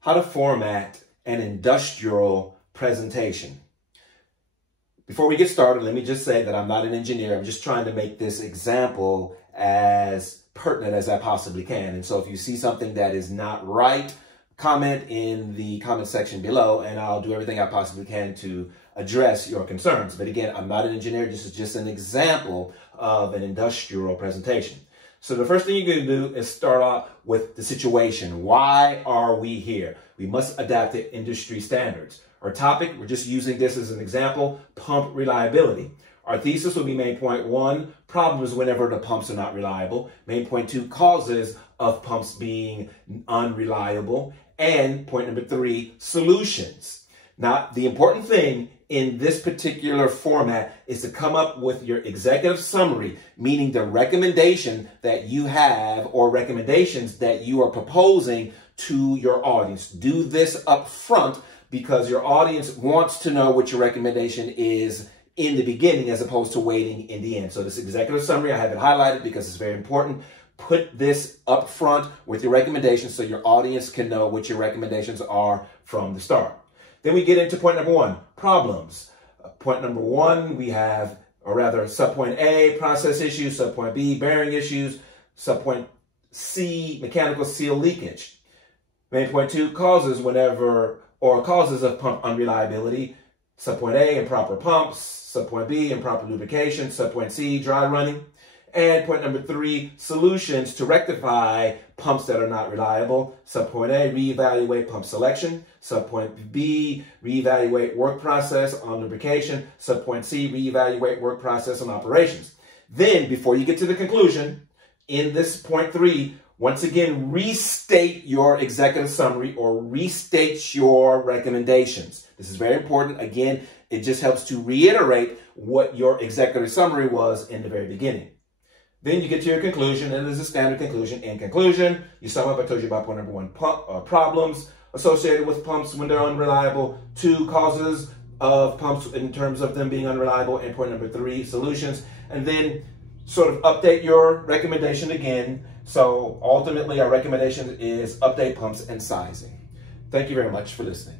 how to format an industrial presentation. Before we get started, let me just say that I'm not an engineer. I'm just trying to make this example as pertinent as I possibly can. And so if you see something that is not right, comment in the comment section below, and I'll do everything I possibly can to address your concerns. But again, I'm not an engineer. This is just an example of an industrial presentation. So the first thing you're going to do is start off with the situation. Why are we here? We must adapt to industry standards. Our topic, we're just using this as an example, pump reliability. Our thesis will be main point 1, problems whenever the pumps are not reliable. Main point 2, causes of pumps being unreliable. And point number 3, solutions. Now, the important thing in this particular format is to come up with your executive summary, meaning the recommendation that you have or recommendations that you are proposing to your audience. Do this up front because your audience wants to know what your recommendation is in the beginning as opposed to waiting in the end. So this executive summary, I have it highlighted because it's very important. Put this up front with your recommendations so your audience can know what your recommendations are from the start. Then we get into point number 1, problems. Point number 1, we have, or rather, subpoint A, process issues, subpoint B, bearing issues, subpoint C, mechanical seal leakage. Main point 2, causes whenever, or causes of pump unreliability. Subpoint A, improper pumps. Subpoint B, improper lubrication. Subpoint C, dry running. And point number 3, solutions to rectify pumps that are not reliable. Subpoint A, reevaluate pump selection. Subpoint B, reevaluate work process on lubrication. Subpoint C, reevaluate work process on operations. Then, before you get to the conclusion, in this point 3, once again, restate your executive summary or restate your recommendations. This is very important. Again, it just helps to reiterate what your executive summary was in the very beginning. Then you get to your conclusion, and there's a standard conclusion. In conclusion, you sum up. I told you about point number 1, problems associated with pumps when they're unreliable. 2, causes of pumps in terms of them being unreliable. And point number 3, solutions. And then sort of update your recommendation again. So ultimately, our recommendation is update pumps and sizing. Thank you very much for listening.